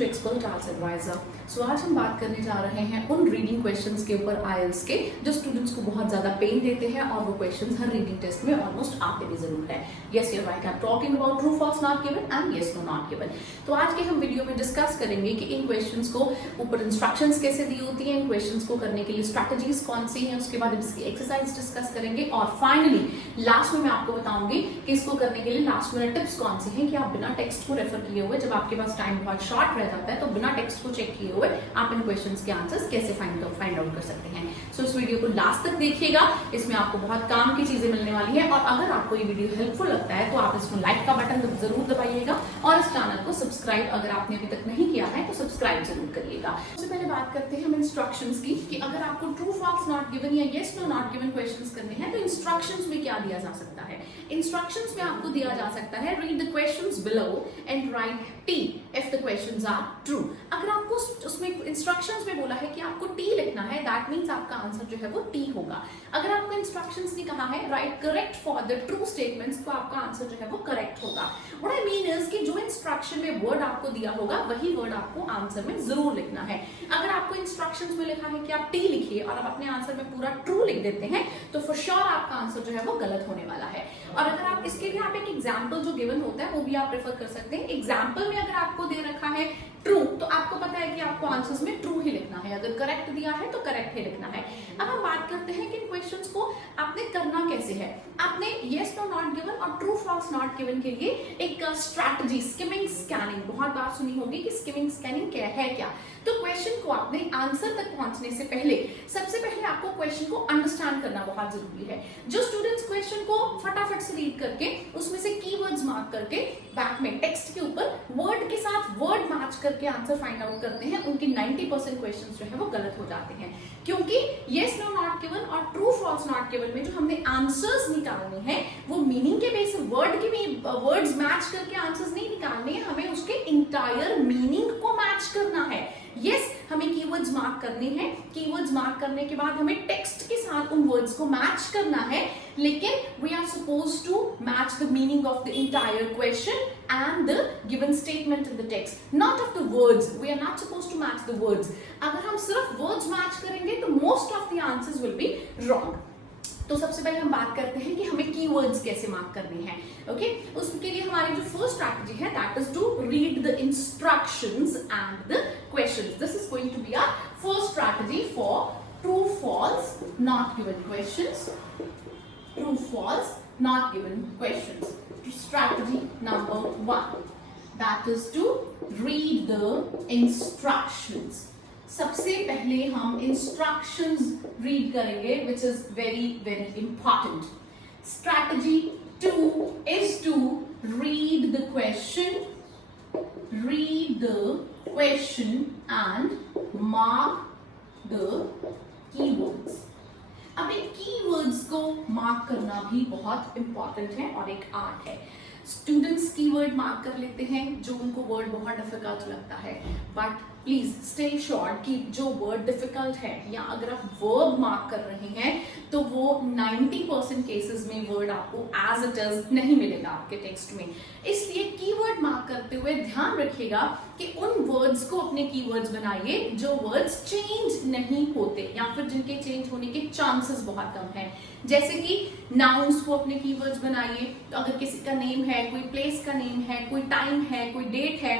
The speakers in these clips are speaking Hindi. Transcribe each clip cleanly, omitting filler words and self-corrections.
To expert arts adviser. So आज हम बात करने जा रहे हैं उन रीडिंग क्वेश्चंस के ऊपर आईएलटीएस के जो स्टूडेंट्स को बहुत ज्यादा पेन देते हैं और वो क्वेश्चंस हर रीडिंग टेस्ट में ऑलमोस्ट आते भी जरूर है। Yes you are right, I am talking about true false not given and yes no not given. तो आज के हम वीडियो में डिस्कस करेंगे कि इन क्वेश्चंस को ऊपर इंस्ट्रक्शंस कैसे दी होती है, इन क्वेश्चंस को करने के लिए स्ट्रैटेजीज कौन सी हैं, उसके बाद इसकी एक्सरसाइज डिस्कस करेंगे और फाइनली लास्ट में मैं आपको बताऊंगी कि इसको करने के लिए लास्ट मिनट टिप्स कौन सी हैं कि आप बिना टेक्स्ट को रेफर किए हुए, जब आपके पास टाइम बहुत शॉर्ट रह जाता है तो बिना टेक्स्ट को चेक किए हुए आप इन क्वेश्चंस के आंसर्स कैसे फाइंड आउट कर सकते हैं। सो इस वीडियो को लास्ट तक देखिएगा, इसमें आपको बहुत काम की चीजें मिलने वाली है और अगर आपको ये वीडियो हेल्पफुल लगता है तो आप इसको लाइक का बटन जरूर दबाइएगा और इस चैनल को सब्सक्राइब अगर आपने अभी तक नहीं किया है तो सब्सक्राइब जरूर करिएगा। सबसे पहले बात करते हैं हम इंस्ट्रक्शंस की कि अगर आपको ट्रू फॉल्स नॉट गिवन या yes no not given questions करने हैं तो इंस्ट्रक्शंस में क्या दिया जा सकता है। इंस्ट्रक्शंस में आपको दिया जा सकता है read the questions below and write T if the questions are true. अगर आपको उसमें इंस्ट्रक्शंस में बोला है कि आपको टी लिखना है, दैट मींस आपका आंसर जो है वो टी होगा। अगर आपको इंस्ट्रक्शंस ने कहा है right correct for the true statements तो आपका आंसर जो है वो करेक्ट होगा। व्हाट आई मीन इज कि जो इंस्ट्रक्शन में वर्ड आपको दिया होगा वही वर्ड आपको आंसर में जरूर लिखना है। अगर आपको इंस्ट्रक्शंस में लिखा है कि आप टी लिखिए और आप अपने आंसर में पूरा ट्रू लिख देते हैं तो फॉर श्योर आपका आंसर जो है वो गलत होने वाला है। और अगर आप इसके लिए आप एक एग्जाम्पल जो गिवन होता है वो भी आप रेफर कर सकते हैं। एग्जाम्पल में अगर आपको दे रखा है ट्रू तो आपको पता है कि आपको आंसर्स में ट्रू ही लिखना है, अगर करेक्ट दिया है तो करेक्ट ही लिखना है। अब हम बात करते हैं कि इन क्वेश्चंस को आपने करना कैसे है। आपने यस नो नॉट गिवन और ट्रू फॉल्स नॉट गिवन के लिए एक स्ट्रैटेजी स्किमिंग स्कैनिंग, बहुत बात सुनी होगी कि स्किमिंग स्कैनिंग क्या है क्या। तो क्वेश्चन को आपने आंसर तक पहुंचने से पहले सबसे पहले आपको क्वेश्चन को अंडरस्टैंड करना बहुत जरूरी है। जो स्टूडेंट्स क्वेश्चन को फटाफट से रीड करके उसमें से कीवर्ड्स मार्क करके बैक में टेक्स्ट के ऊपर वर्ड के साथ वर्ड मैच करके आंसर फाइंड आउट करते हैं, उनके 90% क्वेश्चंस जो है वो गलत हो जाते हैं। क्योंकि यस नो नॉट गिवन और ट्रू फॉल्स नॉट गिवन में जो हमने आंसर्स निकालने हैं वो मीनिंग के बेस वर्ड के वर्ड्स मैच करके आंसर्स नहीं निकालने हैं, हमें उसके इंटायर मीनिंग को मैच करना है। यस हमें कीवर्ड्स मार्क करने हैं, कीवर्ड्स मार्क करने के बाद हमें टेक्स्ट के साथ उन वर्ड्स को मैच करना है, लेकिन we are supposed to match the meaning of the entire question and the given statement in the text, not of the words. We are not supposed to match the words. अगर हम सिर्फ words match करेंगे तो most of the answers will be wrong. तो सबसे पहले हम बात करते हैं कि हमें कीवर्ड्स कैसे मार्क करने हैं। ओके, उसके लिए हमारी जो फर्स्ट स्ट्रैटेजी है that is to read the instructions and the questions. This is going to be our first strategy for true false not given questions. True false not given questions. Strategy number 1, that is to read the instructions. सबसे पहले हम instructions read करेंगे which is very very important. Strategy 2 is to read the question and mark the keywords. अब इन कीवर्ड्स को मार्क करना भी बहुत इंपॉर्टेंट है और एक आर्ट है। स्टूडेंट्स कीवर्ड मार्क कर लेते हैं जो उनको वर्ड बहुत डिफिकल्ट लगता है, बट प्लीज स्टे श्योर कि जो वर्ड डिफिकल्ट है या अगर आप वर्ब मार्क कर रहे हैं तो वो 90% केसेस में वर्ड आपको एज इट इज नहीं मिलेगा आपके टेक्स्ट में। इसलिए कीवर्ड मार्क करते हुए ध्यान रखिएगा कि उन वर्ड्स को अपने कीवर्ड्स बनाइए जो वर्ड्स चेंज नहीं होते या फिर जिनके चेंज होने के चांसेस बहुत कम हैं। जैसे कि नाउन्स को अपने कीवर्ड्स बनाइए, तो अगर किसी का नेम है, कोई प्लेस का नेम है, कोई टाइम है, कोई डेट है,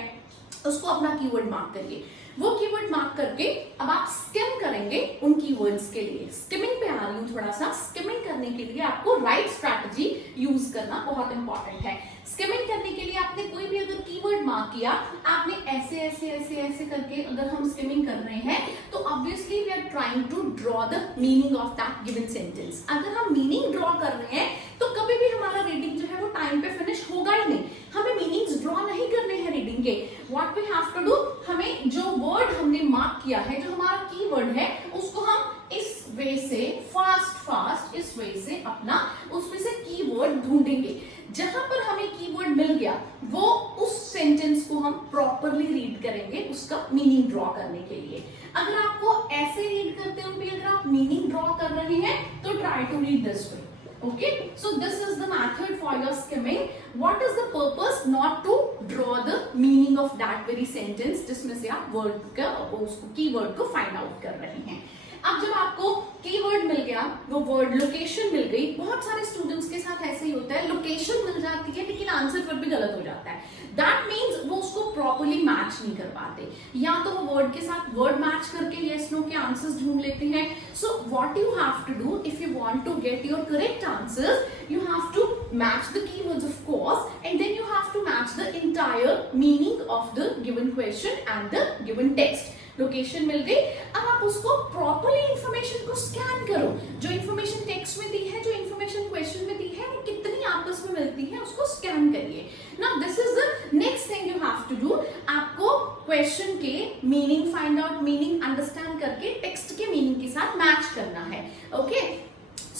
उसको अपना कीवर्ड मार्क करिए। वो कीवर्ड मार्क करके अब आप स्किम करेंगे उन कीवर्ड्स के लिए। स्किमिंग पे आ रही हूँ थोड़ा सा। स्किमिंग करने के लिए आपको राइट स्ट्रैटेजी यूज करना बहुत इंपॉर्टेंट है। स्किमिंग करने के लिए आपने कोई भी अगर कीवर्ड मार्क किया, आपने ऐसे ऐसे ऐसे ऐसे करके अगर हम स्किमिंग कर रहे हैं तो obviously we are trying to draw the meaning of that given sentence. अगर हम मीनिंग ड्रॉ कर रहे हैं तो कभी भी हमारा रीडिंग जो है वो टाइम पे फिनिश होगा ही नहीं। हमें मीनिंग्स ड्रॉ नहीं करने हैं रीडिंग के। What we have to do, हमें जो वर्ड हमने मार्क किया है, जो हमारा कीवर्ड है, उसको हम इस वे से फास्ट इस वे से अपना उसमें से कीवर्ड ढूंढेंगे। जहां पर हमें कीवर्ड मिल गया वो उस सेंटेंस को हम प्रॉपरली रीड करेंगे उसका मीनिंग ड्रॉ करने के लिए। अगर आपको ऐसे रीड करते हुए अगर आप मीनिंग ड्रॉ कर रहे हैं तो try to read this way. Okay, so this is the method for your skimming. What is the purpose? Not to draw the meaning of that very sentence जिसमें से आप वर्ड का उसको कीवर्ड को फाइंड आउट कर रहे हैं। अब जब आपको कीवर्ड मिल गया, वो वर्ड लोकेशन मिल गई, बहुत सारे स्टूडेंट्स के साथ ऐसे ही होता है, लोकेशन मिल जाती है लेकिन आंसर फिर भी गलत हो जाता है। दैट मीन्स वो उसको प्रॉपरली मैच नहीं कर पाते, या तो वो वर्ड के साथ वर्ड मैच करके यस नो के आंसर्स ढूंढ लेते हैं। So what you have to do if you want to get your correct answers, you have to match the keywords of course and then you have to match the entire meaning of the given question and the given text. Location मिल गई, अब आप उसको प्रॉपरली इंफॉर्मेशन को स्कैन करो, जो इंफॉर्मेशन टेक्स्ट में दी है, जो इंफॉर्मेशन क्वेश्चन में दी है, वो कितनी आपस में मिलती है उसको स्कैन करिए। Now this is the next thing you have to do. आपको क्वेश्चन के meaning find out, meaning understand करके टेक्स्ट के मीनिंग के साथ मैच करना है। Okay,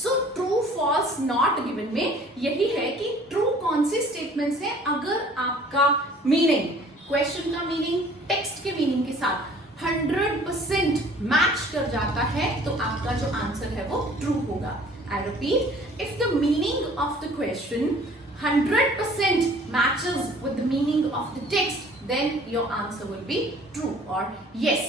so true false not given में यही है कि ट्रू कौन सी स्टेटमेंट्स है अगर आपका मीनिंग, क्वेश्चन का मीनिंग टेक्स्ट के मीनिंग के साथ 100% मैच कर जाता है तो आपका जो आंसर है वो ट्रू होगा। I repeat, if the meaning of the question 100% matches with the meaning of the text, then your answer will be true or yes.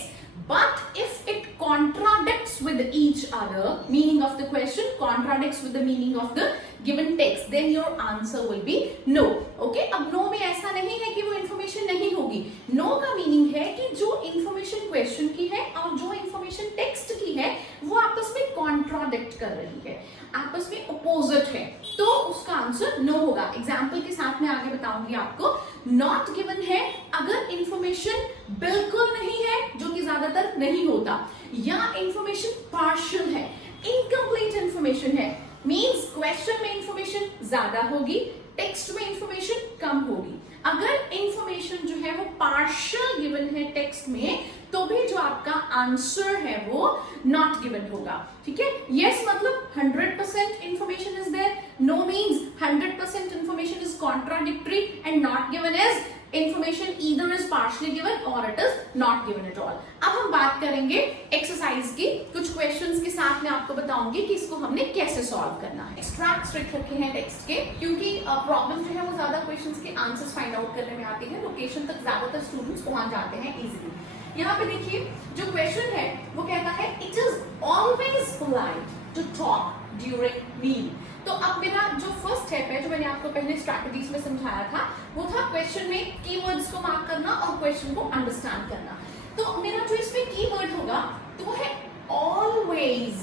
But if it contradicts with each other, meaning of the question contradicts with the meaning of the given text, then your answer will be no. Okay? अब no में ऐसा नहीं है कि वो information नहीं होगी। No का meaning है कि जो information question की है और जो information text की है वो आपस में contradict कर रही है, आपस में opposite है, तो उसका आंसर no होगा। एग्जाम्पल के साथ मैं आगे बताऊंगी आपको। नॉट गिवन है अगर इंफॉर्मेशन बिल्कुल नहीं है, जो कि ज्यादातर नहीं होता, या इंफॉर्मेशन पार्शियल है, इनकम्प्लीट इंफॉर्मेशन है, मींस क्वेश्चन में इंफॉर्मेशन ज्यादा होगी, टेक्स्ट में इंफॉर्मेशन कम होगी। अगर इंफॉर्मेशन जो है वो पार्शियल गिवन है टेक्स्ट में, तो भी जो आपका आंसर है वो नॉट गिवन होगा। ठीक है, यस मतलब 100% information is there, no means 100% information is contradictory, and not given is information either is partially given और it is not given at all. अब हम बात करेंगे एक्सरसाइज की, कुछ क्वेश्चंस के साथ मैं आपको बताऊंगी कि इसको हमने कैसे सॉल्व करना है। एक्सट्रैक्ट्स लिख रखे हैं टेक्स्ट के, क्योंकि प्रॉब्लम जो है वो ज्यादा क्वेश्चंस के आंसर्स फाइंड आउट करने में आती है, लोकेशन तक ज्यादातर स्टूडेंट्स पहुंच जाते हैं इजीली। यहाँ पे देखिए जो क्वेश्चन है वो कहता है it is always polite to talk during meal. तो अब मेरा जो फर्स्ट स्टेप है, जो मैंने आपको पहले स्ट्रैटेजीज में समझाया था, वो था क्वेश्चन में कीवर्ड्स को मार्क करना और क्वेश्चन को अंडरस्टैंड करना। तो मेरा जो इसमें कीवर्ड होगा तो वो है ऑलवेज,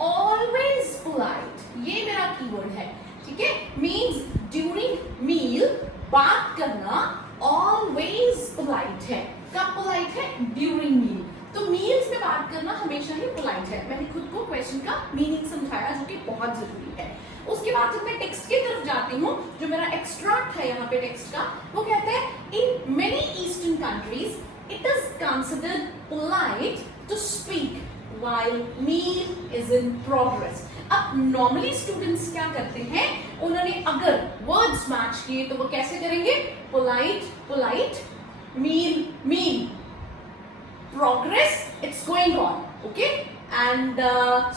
ऑलवेज पोलाइट, ये मेरा कीवर्ड है। ठीक है, मींस ड्यूरिंग मील बात करना ऑलवेज पोलाइट है। कब पोलाइट है? During meal. तो मील्स में बात करना हमेशा ही पोलाइट है। मैंने खुद को क्वेश्चन का मीनिंग समझाया जो कि बहुत जरूरी है। उसके बाद जब मैं टेक्स्ट की तरफ जाती हूँ, जो मेरा एक्सट्रैक्ट है यहाँ पे टेक्स्ट का, वो कहते हैं in many eastern countries it is considered polite to speak while meal is in progress. अब नॉर्मली स्टूडेंट्स क्या करते हैं, उन्होंने अगर वर्ड्स मैच किए तो वो कैसे करेंगे? Polite polite, meal meal, progress it's going on, okay, and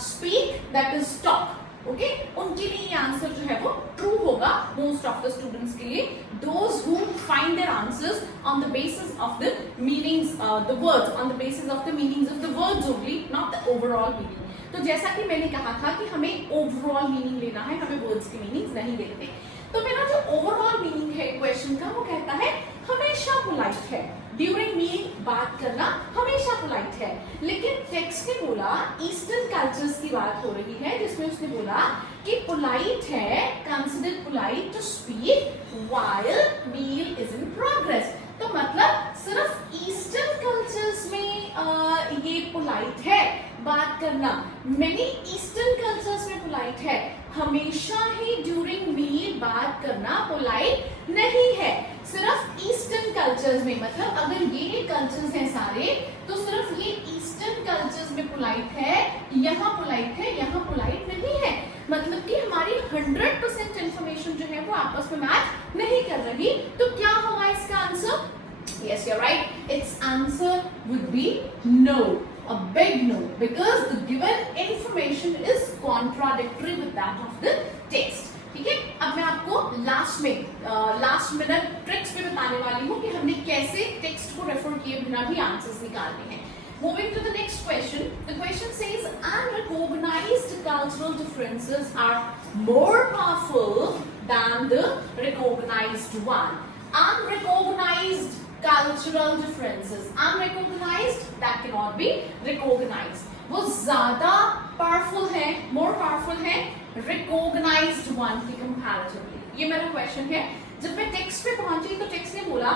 speak that is talk, okay। उनके लिए ये आंसर जो है वो ट्रू होगा मोस्ट ऑफ द स्टूडेंट्स के लिए, those who find their answers on the basis of the meanings, the words, on the basis of the meanings of the words only, not the overall meaning। तो जैसा कि मैंने कहा था कि हमें ओवरऑल मीनिंग लेना है, हमें वर्ड्स के मीनिंग्स नहीं लेते। तो मेरा जो ओवरऑल मीनिंग है क्वेश्चन का, वो कहता है हमेशा पोलाइट है, ड्यूरिंग मील बात करना हमेशा पोलाइट है। लेकिन टेक्स्ट ने बोला, ईस्टर्न कल्चर्स की बात हो रही है, जिसमें उसने बोला कि पोलाइट है, considered polite to speak while meal is in progress. तो मतलब सिर्फ ईस्टर्न कल्चर्स में ये पोलाइट है बात करना, मेनी ईस्टर्न कल्चर्स में पोलाइट है, हमेशा ही ड्यूरिंग मील बात करना पोलाइट नहीं है। सिर्फ ईस्टर्न कल्चर्स में, मतलब अगर ये कल्चर्स हैं सारे, तो सिर्फ ये ईस्टर्न कल्चर्स में पोलाइट है, यहाँ पोलाइट है, यहाँ पोलाइट नहीं है। मतलब कि हमारी 100% इंफॉर्मेशन जो है वो आपस में मैच नहीं कर रही। तो क्या होगा इसका answer? Yes, you're right. Its answer would be no, a big no, because the given information is contradictory with that of the text. ठीक है, अब मैं आपको लास्ट मिनट ट्रिक्स पे बताने वाली हूँ कि हमने कैसे टेक्स्ट को रेफर किए बिना भी आंसर्स निकालने हैं। Moving to the next question. The question says, unrecognized cultural differences are more powerful than the recognized one. Unrecognized cultural differences. Unrecognized, that cannot be recognized. वो ज्यादा powerful है, more powerful है recognized one की comparatively. ये मेरा question है। जब मैं text पे पहुंची तो text ने बोला,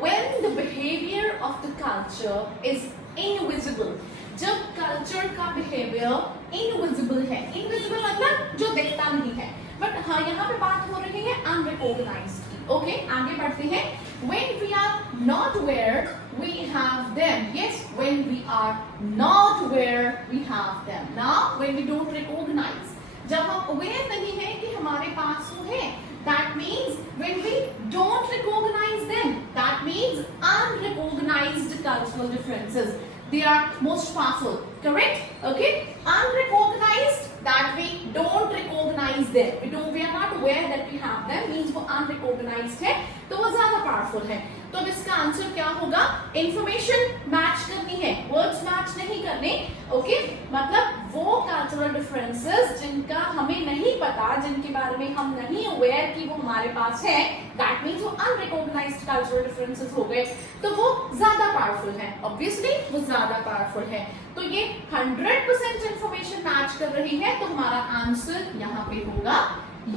when the behavior of the culture is invisible, जब कल्चर का बिहेवियर इनविजिबल है, इनविजिबल मतलब जो दिखता नहीं है, बट हाँ यहाँ पे बात हो रही है अनरिकॉग्नाइज्ड की। ओके, आगे बढ़ते हैं। when we are not where we have them, yes, when we are not where we have them, now when we don't recognize, जब हम अवेयर नहीं है कि हमारे पास वो है, that means when we don't recognize them, that means unrecognized cultural differences, they are most powerful, correct? Okay, unrecognized, that we don't recognize them, we are not aware that we have them, means वो unrecognized है तो वो ज्यादा पावरफुल है। तो अब इसका आंसर क्या होगा? इंफॉर्मेशन मैच करनी है, वर्ड्स मैच नहीं करने। ओके, मतलब वो कल्चरल डिफरेंसेस जिनका हमें नहीं पता, जिनके बारे में हम नहीं अवेयर कि वो हमारे पास है, दैट मीन्स वो अनरिकॉग्नाइज्ड कल्चरल डिफरेंसेस हो गए, तो वो ज्यादा पावरफुल है। ऑब्वियसली वो ज्यादा पावरफुल है, तो ये 100% इंफॉर्मेशन मैच कर रही है, तो हमारा आंसर यहाँ पे होगा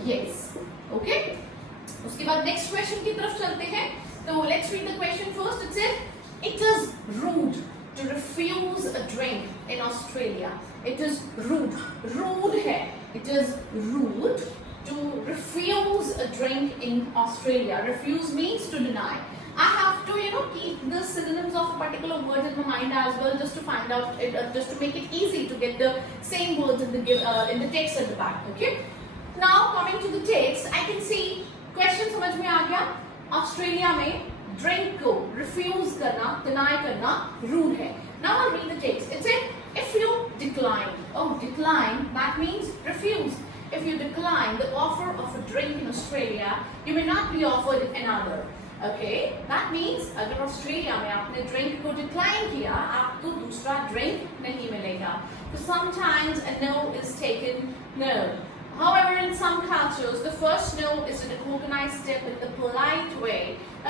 यस। ओके, उसके बाद नेक्स्ट क्वेश्चन की तरफ चलते हैं। तो let's read the question first. It said, it is rude to refuse a drink in Australia. It is rude. Rude है. It is rude to refuse a drink in Australia. Refuse means to deny. I have to, keep the synonyms of a particular word in my mind as well, just to find out it, just to make it easy to get the same words in the text at the back. Okay. Now coming to the text, I can see question समझ में आ गया। ऑस्ट्रेलिया में ड्रिंक को रिफ्यूज करना, डिनाई करना रूड है। Now I'll read the text. It said, if you decline, decline, that means refuse. If you decline the offer of a drink in Australia, you may not be offered another. Okay, that means अगर ऑस्ट्रेलिया में आपने ड्रिंक को डिक्लाइन किया, आपको दूसरा ड्रिंक नहीं मिलेगा। So sometimes a no is taken no. However, in some cultures, the first no is a recognized step in the polite way.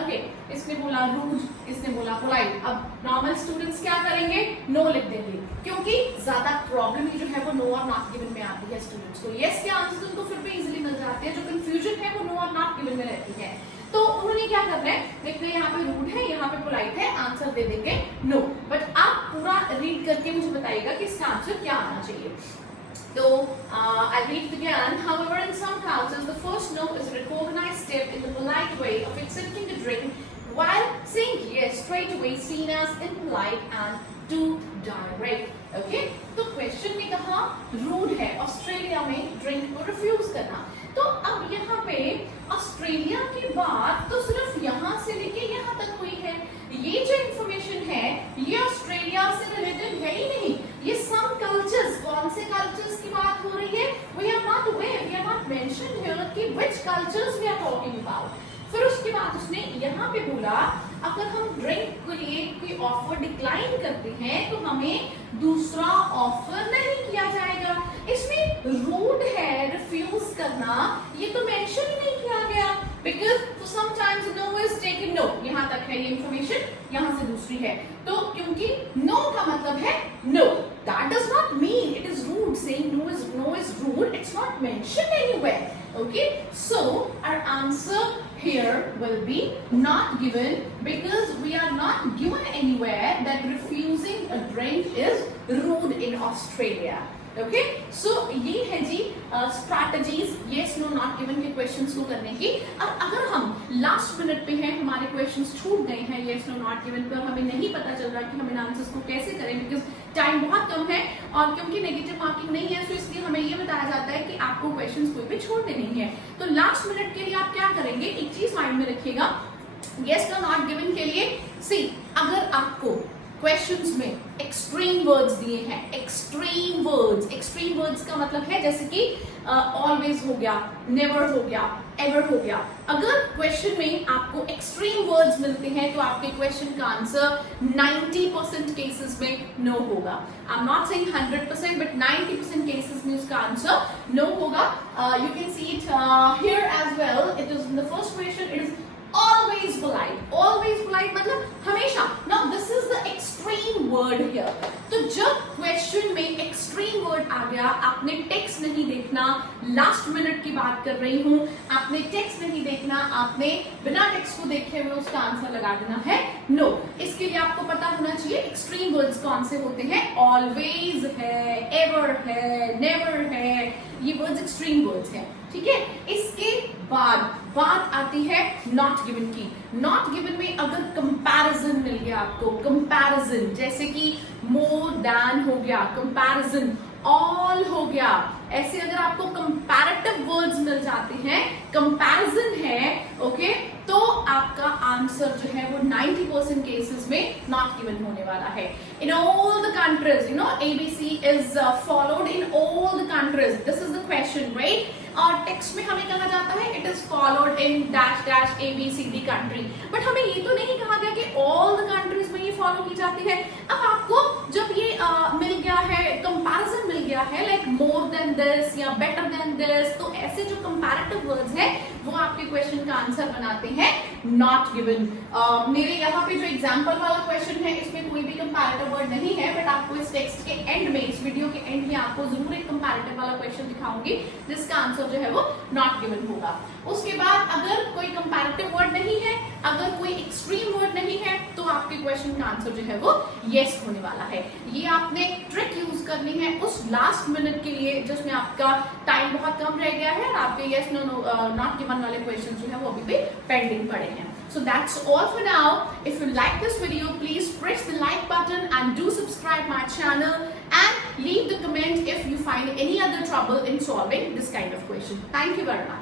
Okay, इसने बोला rude, इसने बोला polite. अब normal students क्या करेंगे? No लिख देंगे, क्योंकि ज्यादा प्रॉब्लम ही जो है वो no और not given में आती है स्टूडेंट्स को। yes के आंसर उनको फिर भी इजीली मिल जाते हैं, जो कंफ्यूजन है वो no और not given में रहती है। तो उन्होंने क्या करना है, देखिए यहाँ पे रूड है, यहाँ पे पोलाइट है, आंसर दे देंगे नो। बट आप पूरा रीड करके मुझे बताइएगा कि इसका आंसर क्या आना चाहिए। So, I read again. However, in some cultures, the first no is a recognized step in the polite way of accepting a drink, while saying yes straight away seen as impolite and too direct. Okay? तो क्वेश्चन ने कहा रूड है ऑस्ट्रेलिया में ड्रिंक को रिफ्यूज करना। तो अब यहाँ पे ऑस्ट्रेलिया की बात तो सिर्फ यहाँ से लेके यहाँ तक हुई है। ये जो इंफॉर्मेशन है ये ऑस्ट्रेलिया से रिलेटेड है ही नहीं, ये सम कल्चर्स, कौन से कल्चर्स की बात हो रही है? We are not aware, we are not mentioned here कि which cultures we are talking about. फिर उसके बाद उसने यहाँ पे बोला अगर हम ड्रिंक के लिए कोई ऑफर डिक्लाइन करते हैं तो हमें दूसरा ऑफर नहीं किया जाएगा। इसमें रूड है रिफ्यूज करना, ये तो मेंशन ही नहीं किया गया, because sometimes no is taken no, यहाँ तक है ये इंफॉर्मेशन, यहाँ से दूसरी है। तो क्योंकि नो का मतलब है no, that does not mean it is rude. Saying no is rude, it's not mentioned anywhere. Okay, so our answer here will be not given, because we are not given anywhere that refusing a drink is rude in Australia. Okay, so ये है जी strategies yes no not given के क्वेश्चंस को करने की। अब अगर हम लास्ट मिनट पे हैं, हमारे क्वेश्चंस छूट गए हैं येस नो नॉट गिवन पे और हमें नहीं पता चल रहा कि हमें आंसर्स को कैसे करें, बिकॉज टाइम बहुत कम है और क्योंकि नेगेटिव मार्किंग नहीं है, तो इसलिए हमें ये बताया जाता है कि आपको क्वेश्चंस कोई भी छोड़ने नहीं है। तो लास्ट मिनट के लिए आप क्या करेंगे, एक चीज माइंड में रखिएगा, येस नो नॉट गिवन के लिए सी, अगर आपको क्वेश्चंस में एक्सट्रीम वर्ड्स दिए हैं, एक्सट्रीम वर्ड्स का मतलब है जैसे कि ऑलवेज हो गया, नेवर हो गया, एवर हो गया। अगर क्वेश्चन में आपको एक्सट्रीम वर्ड्स मिलते हैं तो आपके क्वेश्चन का आंसर 90% केसेस में नो होगा। I am not saying 100% but 90% cases में उसका आंसर नो होगा। You can see it here as well, it is in the first question, it is always polite मतलब हमेशा। now this is the extreme word here। तो जब क्वेश्चन में एक्सट्रीम वर्ड आ गया, आपने टेक्स्ट नहीं देखना, लास्ट मिनट की बात कर रही हूं, आपने टेक्स्ट नहीं देखना, आपने बिना टेक्स्ट को देखे हुए उसका आंसर लगा देना है नो। इसके लिए आपको पता होना चाहिए एक्सट्रीम वर्ड्स कौन से होते हैं। ऑलवेज है, एवर है, नेवर है, ये वर्ड्स एक्सट्रीम वर्ड्स हैं, ठीक है। इसके बाद बात आती है नॉट गिवन की। नॉट गिवन में अगर कंपैरिजन मिल गया आपको, कंपैरिजन जैसे कि मोर देन हो गया, कंपैरिजन ऑल हो गया, ऐसे अगर आपको कंपैरेटिव वर्ड्स मिल जाते हैं, कंपैरिजन है, ओके, तो आपका आंसर जो है वो 90% केसेस में नॉट गिवन होने वाला है। In all the countries, you know, ABC is followed in all the countries, this is the question, right. और टेक्स्ट में हमें कहा जाता है it is followed in dash dash ABCD country, but हमें ये तो नहीं कहा गया कि ऑल द कंट्रीज में ये फॉलो की जाती है। अब आपको जब ये मिल गया है, कंपैरिजन मिल गया है, लाइक मोर देन दिस या बेटर देन दिस, तो ऐसे जो कंपैरेटिव वर्ड्स हैं वो आपके क्वेश्चन का आंसर बनाते हैं नॉट गिवन। मेरे यहाँ पे जो एग्जाम्पल वाला क्वेश्चन है इसमें कोई भी कंपैरेटिव वर्ड नहीं है, बट आपको इस टेक्स्ट के एंड में, इस वीडियो के एंड में आपको जरूर एक कंपैरेटिव वाला क्वेश्चन दिखाऊंगी जिसका आंसर जो है वो नॉट गिवन होगा। उसके बाद अगर कोई कंपैरेटिव वर्ड नहीं है, अगर कोई एक्सट्रीम वर्ड नहीं है, तो आपके क्वेश्चन का आंसर जो है वो यस होने वाला है। ये आपने ट्रिक यूज करनी है उस लास्ट मिनट के लिए जिसमें आपका टाइम बहुत कम रह गया है और आपके यस नो नॉट गिवन वाले क्वेश्चन जो है वो अभी भी पेंडिंग पड़े हैं। So that's all for now. If you like this video, please press the like button and do subscribe my channel and leave the comment if you find any other trouble in solving this kind of question. Thank you very much.